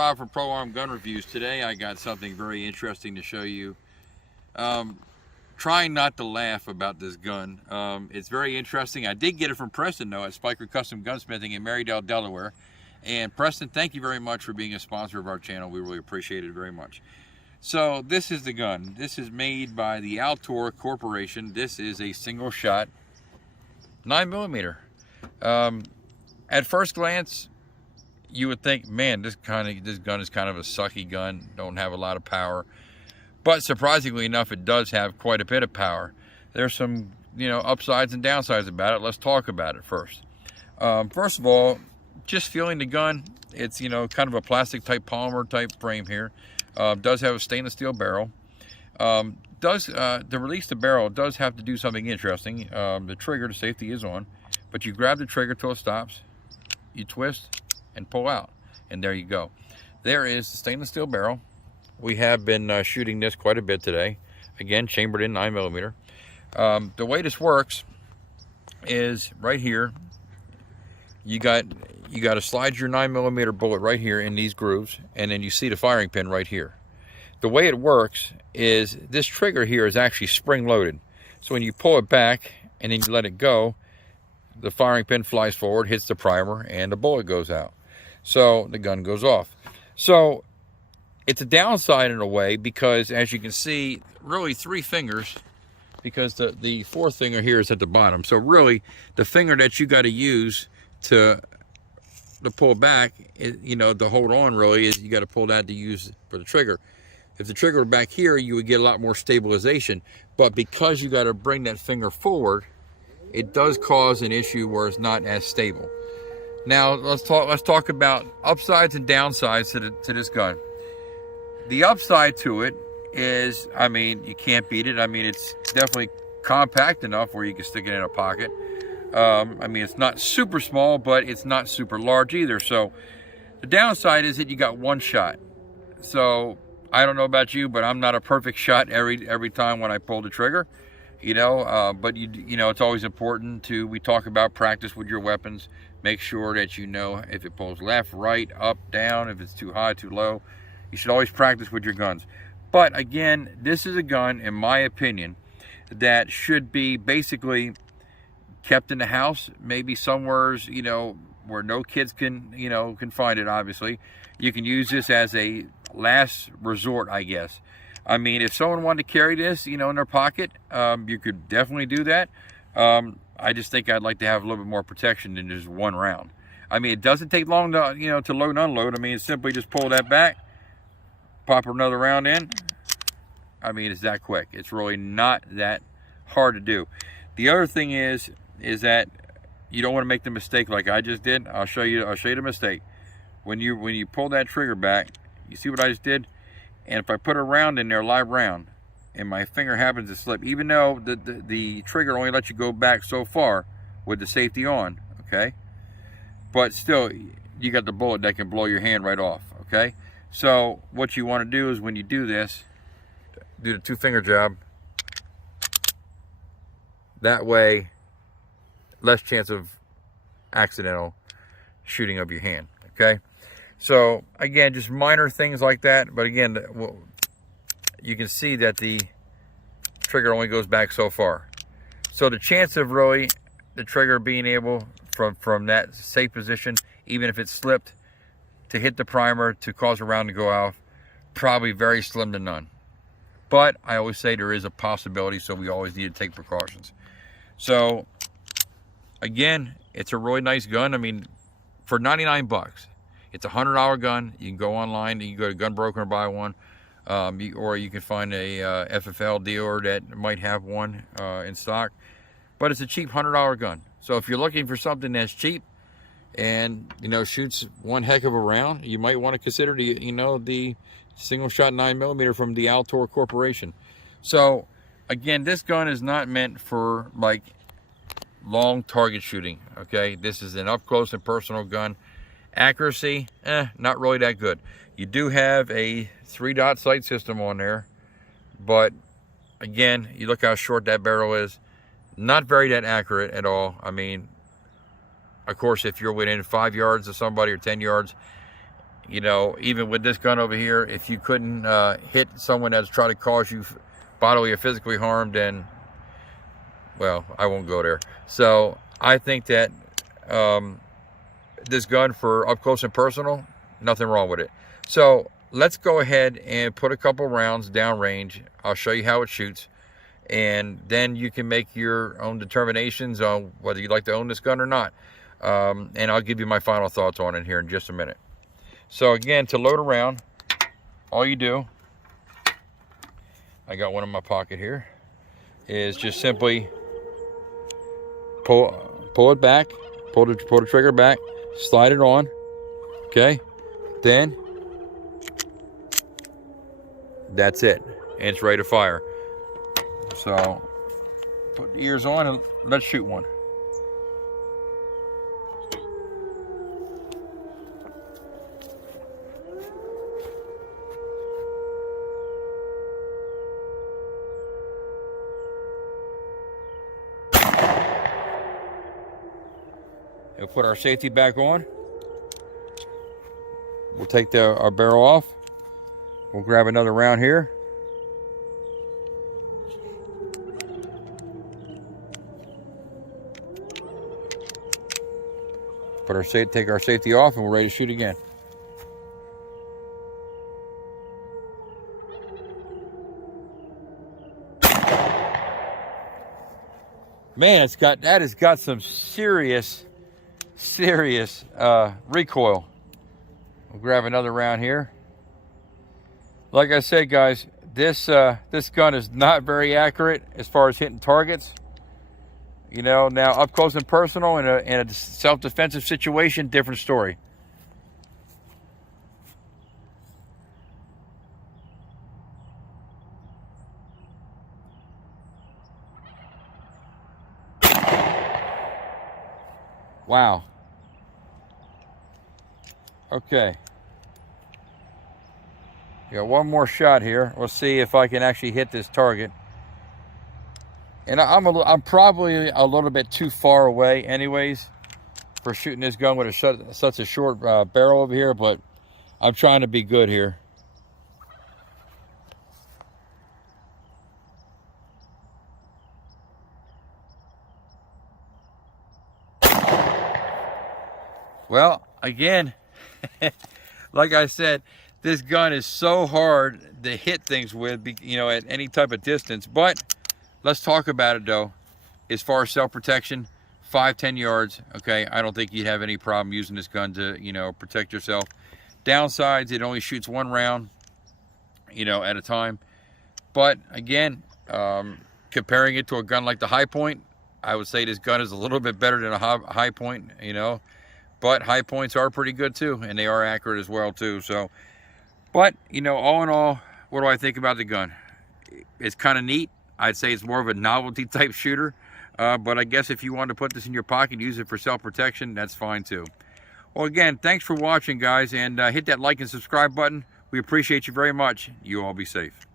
Rob from Pro Arm Gun Reviews. Today I got something very interesting to show you. Trying not to laugh about this gun. It's very interesting. I did get it from Preston though at Spiker Custom Gunsmithing in Marydale, Delaware. And Preston, thank you very much for being a sponsor of our channel. We really appreciate it very much. So this is the gun. This is made by the Altor Corporation. This is a single shot 9mm. At first glance, you would think, man, this gun is kind of a sucky gun, don't have a lot of power. But surprisingly enough, it does have quite a bit of power. There's some, upsides and downsides about it. Let's talk about it first. First of all, just feeling the gun, it's, kind of a plastic type polymer type frame here. Does have a stainless steel barrel. To release the barrel, does have to do something interesting. The trigger, the safety is on, but you grab the trigger till it stops, you twist and pull out, and there you go. There is the stainless steel barrel. We have been shooting this quite a bit today. Again, chambered in 9mm. The way this works is right here. You got to slide your 9mm bullet right here in these grooves, and then you see the firing pin right here. The way it works is this trigger here is actually spring loaded. So when you pull it back and then you let it go, the firing pin flies forward, hits the primer, and the bullet goes out. So the gun goes off. So it's a downside in a way because, as you can see, really 3 fingers, because the 4th finger here is at the bottom. So really, the finger that you got to use to pull back, to hold on really, is you got to pull that to use for the trigger. If the trigger were back here, you would get a lot more stabilization. But because you got to bring that finger forward, it does cause an issue where it's not as stable. Now let's talk about upsides and downsides to this gun. The upside to it is, you can't beat it. It's definitely compact enough where you can stick it in a pocket. It's not super small, but it's not super large either. So the downside is that you got one shot. So I don't know about you, but I'm not a perfect shot every time when I pull the trigger. But it's always important we talk about practice with your weapons. Make sure that if it pulls left, right, up, down, if it's too high, too low. You should always practice with your guns. But again, this is a gun, in my opinion, that should be basically kept in the house, maybe somewheres, where no kids can find it, obviously. You can use this as a last resort, I guess. If someone wanted to carry this, in their pocket, you could definitely do that. I just think I'd like to have a little bit more protection than just one round. It doesn't take long to, to load and unload. It's simply just pull that back, pop another round in. It's that quick. It's really not that hard to do. The other thing is that you don't want to make the mistake like I just did. I'll show you the mistake. When you pull that trigger back, you see what I just did? And if I put a round in there, live round, and my finger happens to slip, even though the trigger only lets you go back so far with the safety on, okay? But still, you got the bullet that can blow your hand right off, okay? So what you want to do is when you do this, do the 2-finger job. That way, less chance of accidental shooting of your hand, okay? So again, just minor things like that. But again, you can see that the trigger only goes back so far. So the chance of really the trigger being able from that safe position, even if it slipped, to hit the primer to cause a round to go off, probably very slim to none. But I always say there is a possibility, so we always need to take precautions. So again, it's a really nice gun. For 99 bucks. It's a $100 gun. You can go online, you can go to Gunbroker and buy one, or you can find a FFL dealer that might have one in stock. But it's a cheap $100 gun. So if you're looking for something that's cheap and shoots one heck of a round, you might want to consider the single shot 9mm from the Altor Corporation. So again, this gun is not meant for like long target shooting. Okay, this is an up close and personal gun. Accuracy, not really that good. You do have a 3-dot sight system on there, but again, you look how short that barrel is. Not very that accurate at all. Of course, if you're within 5 yards of somebody or 10 yards, you know, even with this gun over here, if you couldn't hit someone that's trying to cause you bodily or physically harm, then, well, I won't go there. So I think that this gun for up close and personal, nothing wrong with it. So let's go ahead and put a couple rounds downrange. I'll show you how it shoots, and then you can make your own determinations on whether you'd like to own this gun or not. And I'll give you my final thoughts on it here in just a minute. So again, to load a round, all you do, I got one in my pocket here, is just simply pull it back, pull the trigger back, slide it on, okay? Then that's it, and it's ready to fire. So put the ears on and let's shoot one. We'll put our safety back on. We'll take our barrel off. We'll grab another round here. Take our safety off, and we're ready to shoot again. Man, that has got some serious recoil. We'll grab another round here. Like I said, guys, this gun is not very accurate as far as hitting targets. You know, now up close and personal in a self-defensive situation, different story. Wow. Okay. Got one more shot here. We'll see if I can actually hit this target. And I'm probably a little bit too far away anyways for shooting this gun with such a short barrel over here, but I'm trying to be good here. Well, again, like I said, this gun is so hard to hit things with, you know, at any type of distance. But let's talk about it though. As far as self-protection, 5-10 yards, okay, I don't think you'd have any problem using this gun to, you know, protect yourself. Downsides, it only shoots one round, you know, at a time. But again, comparing it to a gun like the High Point, I would say this gun is a little bit better than a High Point, you know. But High Points are pretty good too, and they are accurate as well too. So, but you know, all in all, what do I think about the gun? It's kind of neat. I'd say it's more of a novelty type shooter. But I guess if you want to put this in your pocket, use it for self-protection, that's fine too. Well, again, thanks for watching, guys, and hit that like and subscribe button. We appreciate you very much. You all be safe.